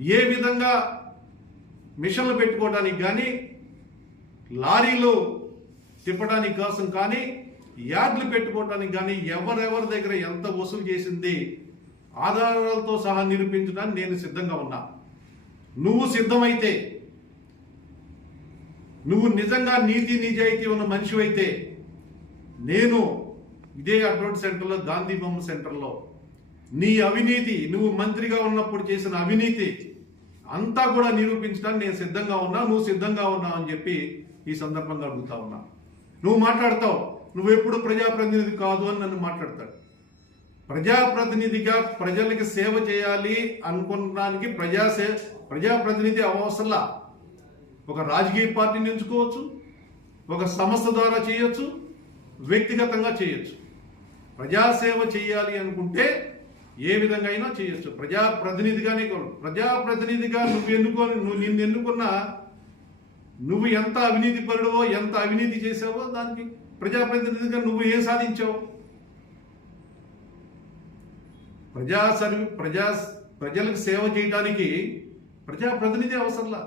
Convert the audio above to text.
ఏ విధంగా మిషన్లు పెట్టుకోవడానికి కానీ లారీలు తిప్పడానికి కోసం కానీ యార్డ్లు పెట్టుకోవడానికి కానీ ఎవరెవరి దగ్గర ఎంత వసూలు చేసింది ఆధారాలతో సహా నిరూపించడానికి నేను సిద్ధంగా ఉన్నా. నువ్వు సిద్ధమైతే నువ్వు నిజంగా నీతి నిజాయితీ ఉన్న మనిషివైతే నేను ఇదే అడ్వర్ట్ సెంటర్లో గాంధీ బొమ్మ సెంటర్లో నీ అవినీతి నువ్వు మంత్రిగా ఉన్నప్పుడు చేసిన అవినీతి అంతా కూడా నిరూపించడానికి నేను సిద్ధంగా ఉన్నా నువ్వు సిద్ధంగా ఉన్నావు అని చెప్పి ఈ సందర్భంగా అడుగుతా ఉన్నా. నువ్వు మాట్లాడతావు నువ్వు ఎప్పుడు ప్రజాప్రతినిధి కాదు అని నన్ను మాట్లాడతాడు. ప్రజాప్రతినిధిగా ప్రజలకి సేవ చేయాలి అనుకున్నానికి ప్రజా సే ప్రజాప్రతినిధి అవసరంలా ఒక రాజకీయ పార్టీని ఎంచుకోవచ్చు ఒక సంస్థ ద్వారా చేయొచ్చు వ్యక్తిగతంగా చేయొచ్చు. ప్రజాసేవ చేయాలి అనుకుంటే ఏ విధంగా అయినా చేయొచ్చు. ప్రజాప్రతినిధిగానే ప్రజాప్రతినిధిగా నువ్వు ఎన్నుకొని నువ్వు నిన్ను ఎన్నుకున్నా నువ్వు ఎంత అవినీతి పరుడవో ఎంత అవినీతి చేసావో దానికి ప్రజాప్రతినిధిగా నువ్వు ఏం సాధించావు? ప్రజా సర్వీ ప్రజా ప్రజలకు సేవ చేయడానికి ప్రజాప్రతినిధి అవసరంలా.